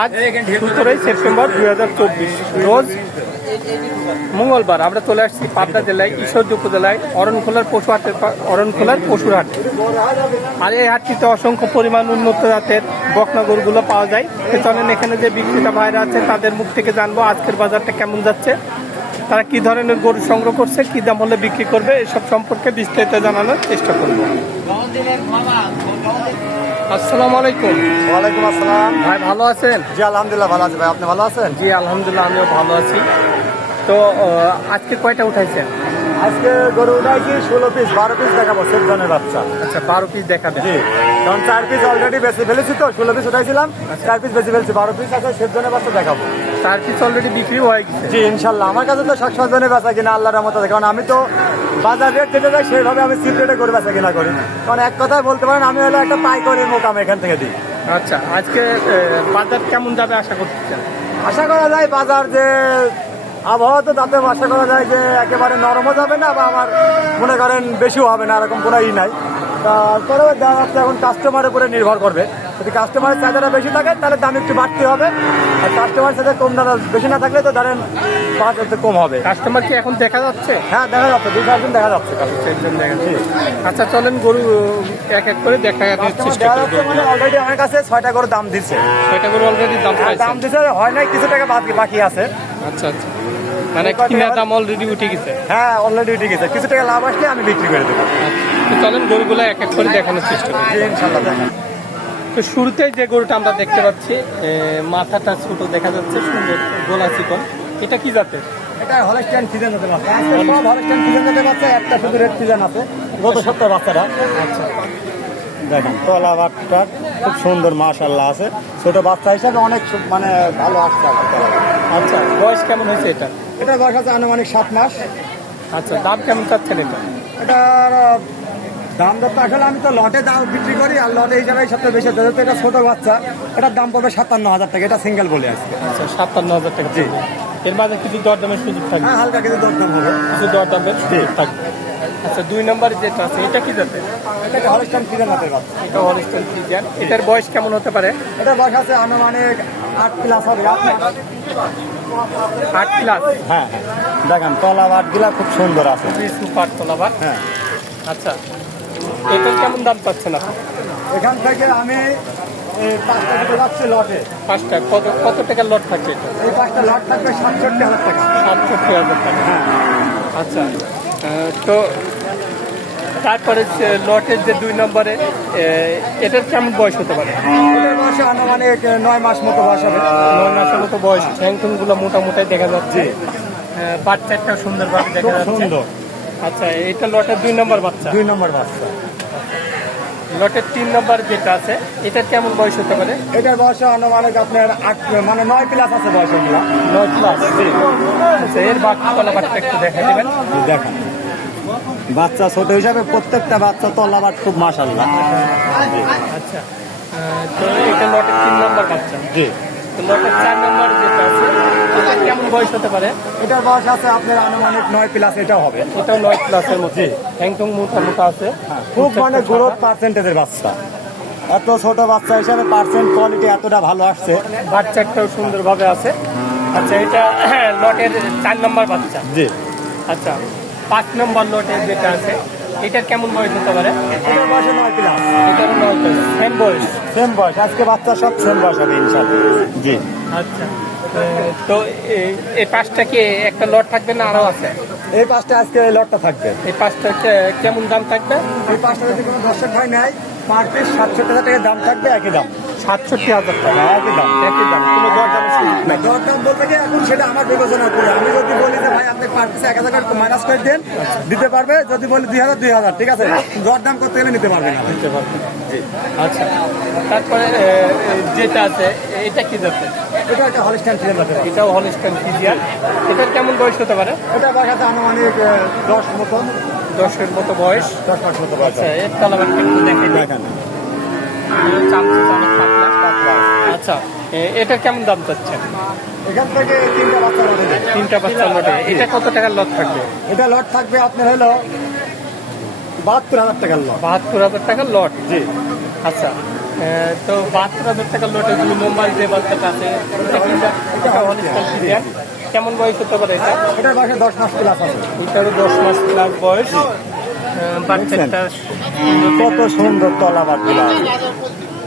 আজ সতেরোই সেপ্টেম্বর দুই হাজার চব্বিশ, রোজ মঙ্গলবার আমরা চলে আসছি পাবনা জেলায়, ঈশ্বরদী উপজেলায়, অরণখোলার পশু হাটের অরণখোলার পশুর হাট। আর এই হাটটিতে অসংখ্য পরিমাণ উন্নত জাতের বকনা গরুগুলো পাওয়া যায়। চলেন এখানে যে বিক্রেতা ভাইরা আছে, তাদের মুখ থেকে জানব আজকের বাজারটা কেমন যাচ্ছে। তারা কি ধরনের গরু সংগ্রহ করছে, কি দাম হলে বিক্রি করবে, এসব সম্পর্কে বিস্তারিত জানানোর চেষ্টা করব। আসসালামু আলাইকুম। ওয়ালাইকুম আসসালাম। ভাই ভালো আছেন? জি আলহামদুলিল্লাহ ভালো আছি ভাই। আপনি ভালো আছেন? জি আলহামদুলিল্লাহ আমিও ভালো আছি। তো আজকে কয়টা উঠাইছেন? আজকে গরু উঠাইছি ষোলো পিস বারো পিস দেখাবো সেজনের বাচ্চা। আচ্ছা বারো পিস দেখাবে জি কারণ চার পিস অলরেডি বেশি ফেলেছি তো ষোলো পিস উঠাইছিলাম চার পিস বেশি ফেলছি বারো পিস আছে সেজনের বাচ্চা দেখাবো। চার পিস অলরেডি বিক্রি হয়ে গেছে। জি ইনশাল্লাহ আমার কাছে তো সবসময় জন্য বেচা কিনা আল্লাহর রহমতে আছে। কারণ আমি তো বাজার রেট যেতে যাই সেইভাবে আমি সিপ রেটে করে বেচা কিনা করি। কারণ এক কথায় বলতে পারেন আমি হলো একটা পাইকারি মোকাম এখান থেকে দিই। আচ্ছা আজকে বাজার কেমন যাবে আশা করতেছেন? আশা করা যায় বাজার যে আবহাওয়া তো তাতে আশা করা যায় যে একেবারে নরমও যাবে না বা আমার মনে করেন বেশিও হবে না এরকম কোনো ই নাই। তারপরেও দেখা যাচ্ছে এখন কাস্টমারের উপরে নির্ভর করবে। যদি কাস্টমারের চাহিদাটা বেশি থাকে তাহলে দাম একটু বাড়তে হবে। আর কাস্টমারের সাথে কম দাম বেশি না থাকলে তো ধরেন পাঁচ একটু কম হবে। কাস্টমার কি এখন দেখা যাচ্ছে? হ্যাঁ দেখা যাচ্ছে দুই চারজন দেখা যাচ্ছে। দেখা আচ্ছা চলেন গরু এক এক করে দেখা দেখা যাচ্ছে মানে অলরেডি আমার কাছে ছয়টা করে দাম দিচ্ছে ছয়টা গরু অলরেডি দাম হ্যাঁ, দাম দিচ্ছে হয় নাই কিছু টাকা বাকি আছে। আচ্ছা আচ্ছা। মানে কিনা দাম অলরেডি উঠে গেছে। হ্যাঁ অলরেডি উঠে গেছে। কিছু টাকা লাভ আসলে আমি বিক্রি করে দেবো। চলেন গরুগুলো এক এক করে দেখানোর চেষ্টা করি। ইনশাল্লাহ তো শুরুতেই যে গরুটা আমরা দেখতে পাচ্ছি মাথাটা ছোট দেখা যাচ্ছে সুন্দর গোলা চিকন। এটা কি জাতের? এটা হলস্টাইন সিজন হতে পারছে হলস্টাইন সিজন হতে পারছে একটা শুধু রেড সিজন আছে। গত সপ্তাহে বাচ্চাটা আচ্ছা। দেখেন তলা বাচ্চা খুব সুন্দর মাশাল্লাহ আছে। ছোট বাচ্চা হিসাবে অনেক মানে ভালো আসছে তলা। আচ্ছা বয়স কেমন হয়েছে এটা? এটা বয়স আছে আনুমানিক সাত মাস। আচ্ছা দাম কেমন চাচ্ছেন এটা? এটার দাম দর আসলে আমি তো লটে দাম বিক্রি করি আর লটে হিসাবে সবচেয়ে বেশি যেহেতু এটা ছোট বাচ্চা এটার দাম পড়বে সাতান্ন হাজার টাকা এটা সিঙ্গেল বলে আসছে আচ্ছা সাতান্ন হাজার টাকা জি। এর মাঝে কিছু দরদামের সুযোগ থাকবে? হ্যাঁ হালকা কিছু দরদাম হবে। কিছু দরদামের সুযোগ থাকবে। আচ্ছা দুই নম্বর যেটা আছে এটা কি জাতের? এটা হলস্টাইন সিজন হতে পারছে এটা অরিস্টান ফ্রিজিয়ান। এটার বয়স কেমন হতে পারে? এটা বয়স আছে আনুমানিক আট প্লাস হবে আট। প্লাস হ্যাঁ হ্যাঁ। দেখেন খুব সুন্দর আছে। সুপার তোলাবার? হ্যাঁ। আচ্ছা। এটার কেমন দাম পাচ্ছেন আপনি? এখান থেকে আমি পাঁচটা লটে। কত কত টাকার লট থাকছে এটা? এই পাঁচটা লট থাকবে সাতষট্টি হাজার টাকা। সাতষট্টি হাজার টাকা। হ্যাঁ। আচ্ছা। তো তারপরে লটের যে দুই নম্বরে এটার কেমন বয়স হতে পারে? বয়সে আনুমানিক নয় মাস মতো বয়স হবে। নয় মাসের মতো বয়স। ঠ্যাংটুনগুলো মোটামুটাই দেখা যাচ্ছে। আহ, বাচ্চাটা সুন্দরভাবে দেখা যাচ্ছে। সুন্দর। আচ্ছা এটা লটের দুই নম্বর বাচ্চা? দুই নম্বর বাচ্চা। লটের তিন নম্বর যেটা আছে এটার কেমন বয়স হতে পারে? এটার বয়সে আনুমানিক আপনার আট মানে নয় প্লাস আছে বয়স নয় প্লাস আচ্ছা এর বাচ্চা বাচ্চা একটু দেখা দেবেন। দেখেন। বাচ্চা ছোট হিসাবে প্রত্যেকটা বাচ্চা তলা বাট খুব মাসাল্লাহ আচ্ছা তো এটা লটের তিন নম্বর বাচ্চা। জি। লটের চার নম্বর যেটা আছে এটা কেমন বয়স হতে পারে? এটার বয়স আছে আপনার আনুমানিক নয় প্লাস এটাও হবে। এটাও নয় প্লাসের মধ্যে। হ্যাংটং মোটা মোটা আছে। খুব মানে গ্রোথ পার্সেন্টেজের বাচ্চা। এত ছোট বাচ্চা হিসাবে পার্সেন্ট কোয়ালিটি এতটা ভালো আসছে। বাচ্চাটাও সুন্দরভাবে আছে। আচ্ছা এটা লটের চার নম্বর বাচ্চা। জি। আচ্ছা পাঁচ নম্বর লটের যেটা আছে এটার কেমন বয়স হতে পারে? এটার বয়সে নয় প্লাস এটারও নয় প্লাস সেম বয়স? সেম বয়স। আজকে বাচ্চা সব সেম বয়স হবে জি। আচ্ছা। তো এই- পাঁচটা কি একটা লট থাকবে না আরও আছে? এই পাঁচটা আজকে লটটা থাকবে। এই পাঁচটা কেমন দাম থাকবে? এই পাঁচটা যদি কোনো দর্শক ভাই নেয় পার পিস সাতষট্টি হাজার টাকা দাম থাকবে একই দাম। সাতষট্টি হাজার টাকা। হ্যাঁ, একই দাম। একই দাম। কোনো সুযোগ নাই দরদাম বলতে গিয়ে এখন সেটা আমার বিবেচনা করে আমি যদি বলি যে ভাই আপনি পার পিস এক হাজার টাকা মাইনাস করে দেন দিতে পারবে। যদি বলি দুই হাজার দুই হাজার ঠিক আছে? দরদাম করতে গেলে নিতে পারবে না। দিতে পারবে আচ্ছা। তারপরে যেটা আছে এটা কি যাচ্ছে এটা একটা হলিস্টাইন ফিরে যাবে এটাও হলিস্টান ফিজিয়ার এটার কেমন বয়স হতে পারে? এটা বাসাতে আনুমানিক দশ মতন দশের মতো বয়স। দশ মাস মতো বাচ্চা আচ্ছা এর দেখেন। পাতলা। আচ্ছা এটার কেমন দাম চাচ্ছেন? এখান থেকে তিনটা বাচ্চা লটে তিনটা বাচ্চা লটে এটা কত টাকার লট থাকবে? এটা লট থাকবে আপনার হলো বাহাত্তর হাজার টাকার লট। বাহাত্তর হাজার টাকার লট? জি। আচ্ছা। তো বাহাত্তর হাজার টাকার লটে যদি মুম্বাই যে বাচ্চাটা আছে এটা এটা? কেমন বয়স হতে পারে এটা? এটার বয়সে দশ মাস প্লাস আছে। এটারও দশ মাস প্লাস বয়স। বাচ্চাটা কত সুন্দর তলা বাচ্চা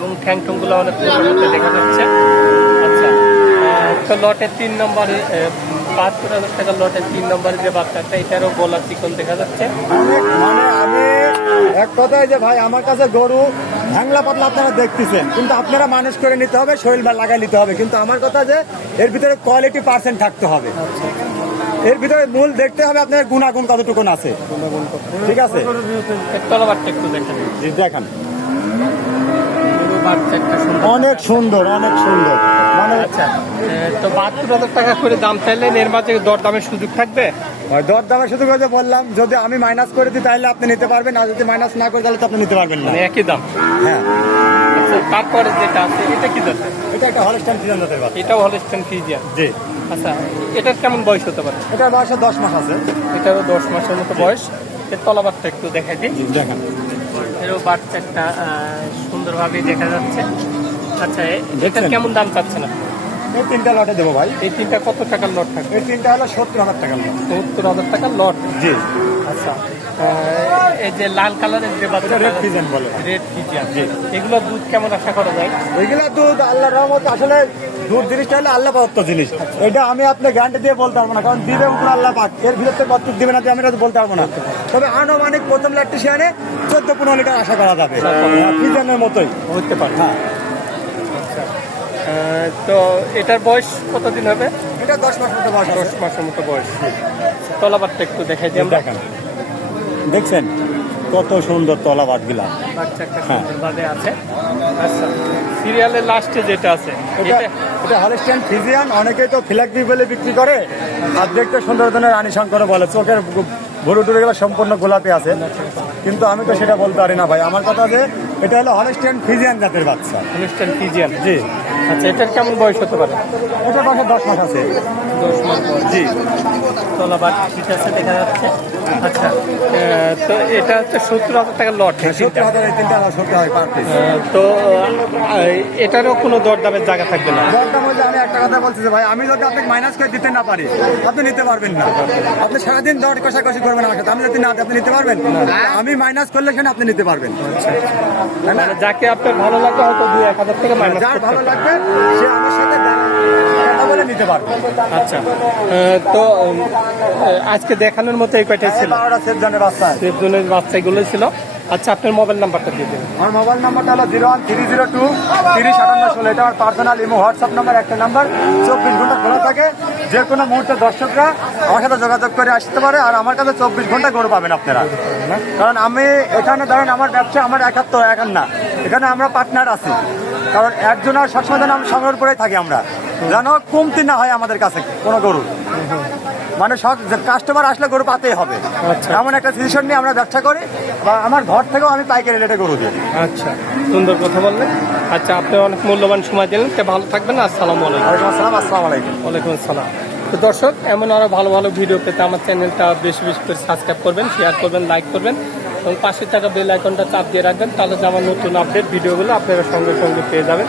এবং ঠ্যাং ঠুংগুলো অনেক দেখা যাচ্ছে। আচ্ছা তো লটের তিন নম্বরে বাহাত্তর হাজার টাকার লটের তিন নম্বরে যে বাচ্চাটা এটারও গলা চিকন দেখা যাচ্ছে। মানে আমি এক কথায় যে ভাই আমার কাছে গরু ভাংলা পাতলা আপনারা দেখতেছেন কিন্তু আপনারা মানুষ করে নিতে হবে শরীর বা লাগাই নিতে হবে। কিন্তু আমার কথা যে এর ভিতরে কোয়ালিটি পার্সেন্ট থাকতে হবে। এর ভিতরে মূল দেখতে হবে আপনার গুণাগুণ কতটুকুন আছে। ঠিক আছে? একটু দেখেন জি, দেখান পুরো বাচ্চা একটা সুন্দর অনেক সুন্দর অনেক সুন্দর। মানে আচ্ছা তো বাহাত্তর হাজার টাকা করে দাম চাইলেন এর মাঝে দর দামের সুযোগ থাকবে? দর দামে শুধু বললাম যদি আমি মাইনাস করে দিই তাহলে আপনি নিতে পারবেন আর যদি মাইনাস না করে তাহলে তো আপনি নিতে পারবেন না। মানে একই দাম? হ্যাঁ। আচ্ছা তারপরে যেটা আছে এটা কি দাম? এটা একটা হলস্টাইন ফ্রিজিয়ান জাতের বাচ্চা। এটাও হলস্টেন ফিজিয়ান জি। আচ্ছা এটার কেমন বয়স হতে পারে? এটার বয়সে দশ মাস আছে। এটারও দশ মাসের মতো বয়স। এর তলাবারটা একটু দেখাই দিই। দেখান। এরও বাচ্চাটা সুন্দরভাবে দেখা যাচ্ছে। আচ্ছা এ- এটার কেমন দাম চাচ্ছেন আপনি? এই তিনটা লটে দেবো ভাই। এই তিনটা কত টাকার লট থাকবে? এই তিনটা হলো সত্তর হাজার টাকার লট। সত্তর হাজার টাকার লট? জি। আচ্ছা এই যে লাল কালারের যে বাচ্চা এটা red pigeon বলে। রেড ফিজিয়ান এগুলো দুধ কেমন আশা করা যায়? এগুলা দুধ আল্লাহর রহমতে আসলে দুধ জিনিসটা হলো আল্লাহ প্রদত্ত জিনিস। এটা আমি আপনি গ্যারান্টি দিয়ে বলতে পারব না কারণ দিবে উপরে আল্লাহ পাক। এর ভিতর কত দিবে না আমি এটা বলতে পারব না। তবে আনুমানিক প্রথম ইলেকট্রিশিয়ানে চোদ্দ পনেরো লিটার আশা করা যাবে। ফ্রিজেনের মতোই। হতে পারে। হ্যাঁ। আচ্ছা। তো এটার বয়স কতদিন হবে? এটা দশ মাস মতো বয়স দশ মাসের মতো বয়স। তলাবারটা একটু দেখাই দিই দেখেন। দেখছেন? কত সুন্দর তলা বাটগুলা বাচ্চা একটা হ্যাঁ। সুন্দরভাবে আছে। আচ্ছা। সিরিয়ালের লাস্টে যেটা আছে এটা এটা ফিজিয়ান অনেকেই তো ফিলাকবি বলে বিক্রি করে। আর দেখতে সুন্দর ধরনের রানী শঙ্কর বলে চোখের ভুরু টুরু গুলো সম্পূর্ণ গোলাপি আছে। কিন্তু আমি তো সেটা বলতে পারি না ভাই। আমার কথা যে এটা হলো হলস্টাইন ফিজিয়ান জাতের বাচ্চা। অনুষ্ঠান ফিজিয়ান জি। আচ্ছা এটার কেমন বয়স হতে পারে? এটা পাশে দশ মাস আছে। দশ মাস জি। তলাবার ঠিক আছে দেখা যাচ্ছে। আচ্ছা তো এটা হচ্ছে সত্তর হাজার টাকার লট সত্তর হাজার এই তিনটা সত্তর হাজার পার পিস তো এটারও কোনো দরদামের জায়গা থাকবে না? দরদাম বলতে আমি একটা কথা বলছি ভাই আমি যদি আপনাকে মাইনাস করে দিতে না পারি আপনি নিতে পারবেন না। আপনি সারাদিন দর কষাকষি করবেন আমার সাথে আমি যদি না আপনি নিতে পারবেন? আমি মাইনাস করলে সেখানে আপনি নিতে পারবেন। তাই মানে যাকে আপনার ভালো লাগবে হয়তো দুই এক হাজার টাকা মাইনাস যার ভালো লাগবে সে আমার সাথে বলে নিতে পারবে। আচ্ছা। তো আজকে দেখানোর মতো এই কয়টাই ছিল? বারোটা সেফ জানের বাচ্চা আছে। বাচ্চাগুলো ছিল। আচ্ছা আপনার মোবাইল নাম্বারটা দিয়ে দেবেন আমার মোবাইল নাম্বারটা হলো zero one three zero two তিরিশ আটান্ন ষোলো। এটা আমার পার্সোনাল ইমো হোয়াটসঅ্যাপ নাম্বার একটা নাম্বার চব্বিশ ঘণ্টা খোলা থাকে। যে কোনো মুহূর্তে দর্শকরা আমার সাথে যোগাযোগ করে আসতে পারে। আর আমার কাছে চব্বিশ ঘণ্টা গরু পাবেন আপনারা। কারণ আমি এখানে ধরেন আমার ব্যবসা আমার একার তো একার না এখানে আমরা পার্টনার আছি। কারণ একজন আর সবসময় যেন আমরা সংগ্রহ করেই থাকি আমরা। যেন কমতি না হয় আমাদের কাছে কোনো গরু মানে সব কাস্টমার আসলে গরু পাতেই হবে। আচ্ছা। এমন একটা সিচুয়েশন নিয়ে আমরা ব্যবসা করি বা আমার ঘর থেকেও আমি পাইকারি রেটে গরু দিই। আচ্ছা সুন্দর কথা বললেন। আচ্ছা আপনি অনেক মূল্যবান সময় দিলেন। তা ভালো থাকবেন। আসসালামু আলাইকুম। আসসালাম আসসালামু আলাইকুম। ওয়ালাইকুম আসসালাম। তো দর্শক এমন আরও ভালো ভালো ভিডিও পেতে আমার চ্যানেলটা বেশি বেশি করে সাবস্ক্রাইব করবেন শেয়ার করবেন লাইক করবেন এবং পাশে থাকা বেল আইকনটা চাপ দিয়ে রাখবেন। তাহলে যে আমার নতুন আপডেট ভিডিওগুলো আপনারা সঙ্গে সঙ্গে পেয়ে যাবেন।